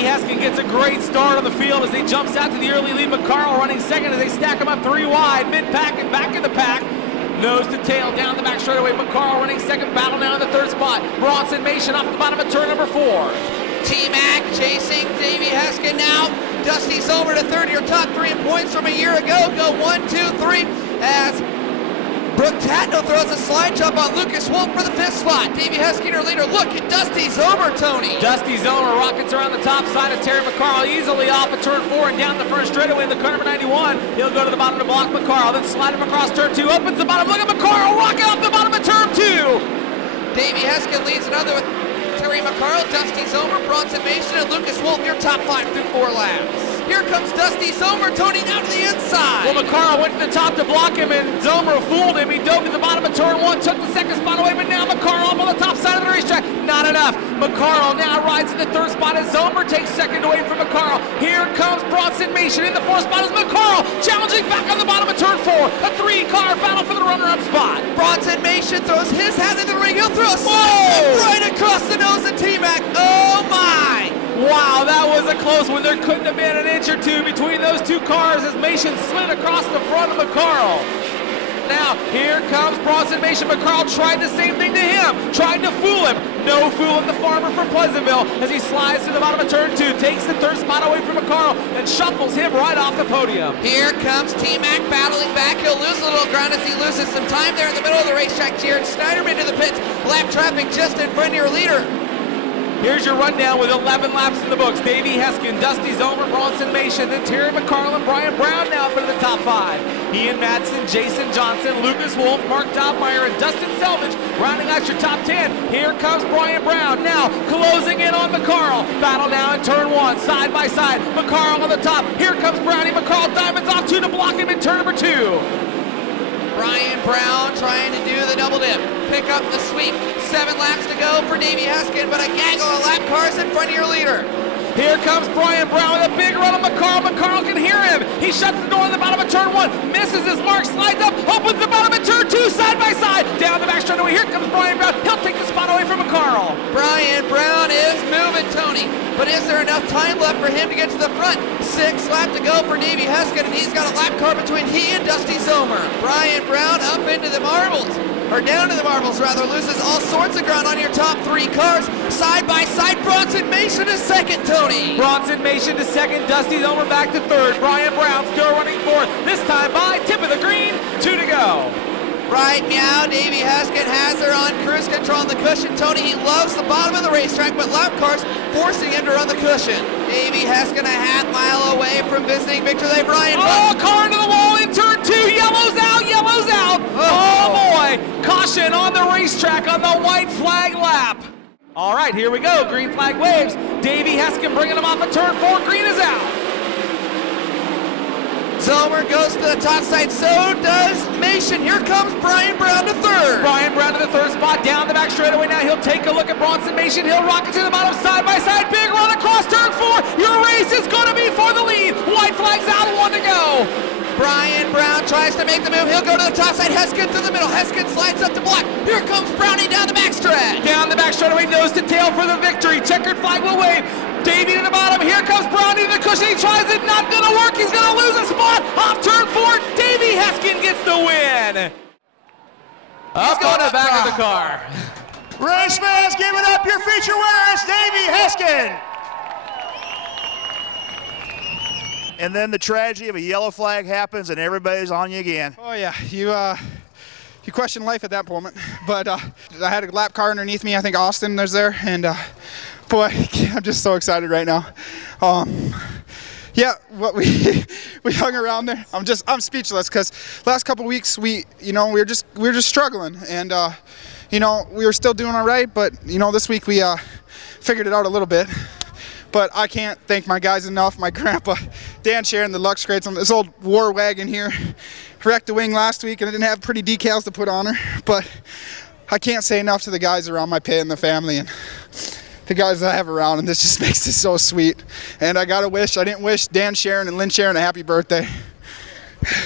Davey Heskin gets a great start on the field as he jumps out to the early lead. McCarl running second as they stack him up 3 wide. Mid-pack and back in the pack. Nose to tail down the back straightaway. McCarl running second. Battle now in the third spot. Bronson Mason off the bottom of turn number 4. T-Mac chasing Davey Heskin now. Dusty Zomer to third. Your top 3 in points from a year ago. Go 1, 2, 3 as Brooke Tatno throws a slide jump on Lucas Wolf for the 5th spot. Davey Heskin, your leader. Look at Dusty Zomer, Tony. Dusty Zomer rockets around the top side of Terry McCarl, easily off of turn 4 and down the front straightaway in the car number 91. He'll go to the bottom to block McCarl, then slide him across turn 2, opens the bottom. Look at McCarl rocket off the bottom of turn 2. Davey Heskin leads another with Terry McCarl, Dusty Zomer, Bronson Mason, and Lucas Wolf, your top 5 through 4 laps. Here comes Dusty Zomer, Tony, down to the inside. Well, McCarl went to the top to block him, and Zomer fooled him. He dove to the bottom of turn 1, took the second spot away, but now McCarl up on the top side of the racetrack. Not enough. McCarl now rides in the third spot as Zomer takes second away from McCarl. Here comes Bronson Mason in the 4th spot as McCarl challenging back on the bottom of turn 4. A 3-car battle for the runner-up spot. Bronson Mason throws his hat in the ring. He'll throw a slide right across the nose of T-Mac. Oh, my. Wow, that was a close one. There couldn't have been an inch or 2 between those 2 cars as Mason slid across the front of McCarl. Now, here comes Bronson Mason. McCarl tried the same thing to him, tried to fool him. No fooling the farmer from Pleasantville as he slides to the bottom of turn 2, takes the 3rd spot away from McCarl and shuffles him right off the podium. Here comes T-Mac battling back. He'll lose a little ground as he loses some time there in the middle of the racetrack. Jared Snyderman to the pits. Lap traffic just in front of your leader. Here's your rundown with 11 laps in the books. Davey Heskin, Dusty Zomer, Bronson Mason, then Terry McCarl and Brian Brown now for the top 5. Ian Madsen, Jason Johnson, Lucas Wolf, Mark Dobmeyer, and Dustin Selvage rounding out your top 10. Here comes Brian Brown now closing in on McCarl. Battle now in turn 1, side by side. McCarl on the top. Here comes Brownie. McCarl diamonds off 2 to block him in turn number 2. Brian Brown trying to do the double dip. Pick up the sweep. 7 laps to go for Davey Heskin, but a gaggle of lap cars in front of your leader. Here comes Brian Brown with a big run on McCarl. McCarl can hear him. He shuts the door on the bottom of turn 1, misses his mark, slides up, opens the bottom of turn 2, side by side. Down the back straightaway. Here comes Brian Brown. He'll take the spot away from McCarl. Brian Brown is moving, Tony. But is there enough time left for him to get to the front? 6 laps to go for Davey Heskin, and he's got a lap car between he and Dusty Zomer. Brian Brown up into the marbles. Or down to the marbles, rather, loses all sorts of ground on your top 3 cars. Side by side, Bronson Mason is second, Tony. Bronson Mason to second, Dusty Zomer back to 3rd. Brian Brown still running 4th, this time by tip of the green, 2 to go. Right now, Davey Heskin has her on cruise control on the cushion. Tony, he loves the bottom of the racetrack, but lap cars forcing him to run the cushion. Davey Heskin a half mile away from visiting victory lane. Brian. Oh, car into the wall in turn 2. Yellows out, yellows out. Oh boy, caution on the racetrack on the white flag lap. All right, here we go. Green flag waves. Davey Heskin bringing him off of turn 4. Green is out. Zomer goes to the top side, so does Mason. Here comes Brian Brown to 3rd. Brian Brown to the 3rd spot, down the back straightaway now. He'll take a look at Bronson Mason. He'll rocket to the bottom, side by side. Big run across turn 4. Your race is going to be for the lead. White flag's out, 1 to go. Brian Brown tries to make the move. He'll go to the top side. Heskin through the middle. Heskin slides up to block. Here comes Brownie down the backstretch. Down the back straightaway, nose to tail for the victory. Checkered flag will wave. Davey to the bottom. Here comes Brownie to the cushion. He tries it. Not going to work. He's going to lose a spot. Off turn 4. Davey Heskin gets the win. Up on the back of the car. Race fans, give it up. Your feature winner is Davey Heskin. And then the tragedy of a yellow flag happens and everybody's on you again. Oh yeah, you question life at that moment. But I had a lap car underneath me. I think Austin was there, and boy, I'm just so excited right now. Yeah, what we hung around there. I'm speechless because last couple weeks we were just struggling, and we were still doing all right, but this week we figured it out a little bit. But I can't thank my guys enough. My grandpa, Dan Sharon, the Lux Crates on this old war wagon here, wrecked the wing last week, and I didn't have pretty decals to put on her. But I can't say enough to the guys around my pit and the family and the guys that I have around, and this just makes it so sweet. And I didn't wish Dan Sharon and Lynn Sharon a happy birthday.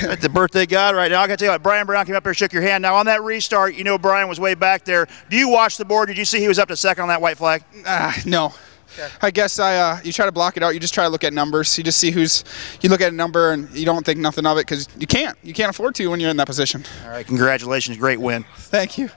At the birthday god right now. I got to tell you what, Brian Brown came up here and shook your hand. Now on that restart, Brian was way back there. Do you watch the board? Did you see he was up to second on that white flag? No. I guess you try to block it out. You just try to look at numbers. You just see you look at a number and you don't think nothing of it because you can't afford to when you're in that position. All right, congratulations, great win. Thank you.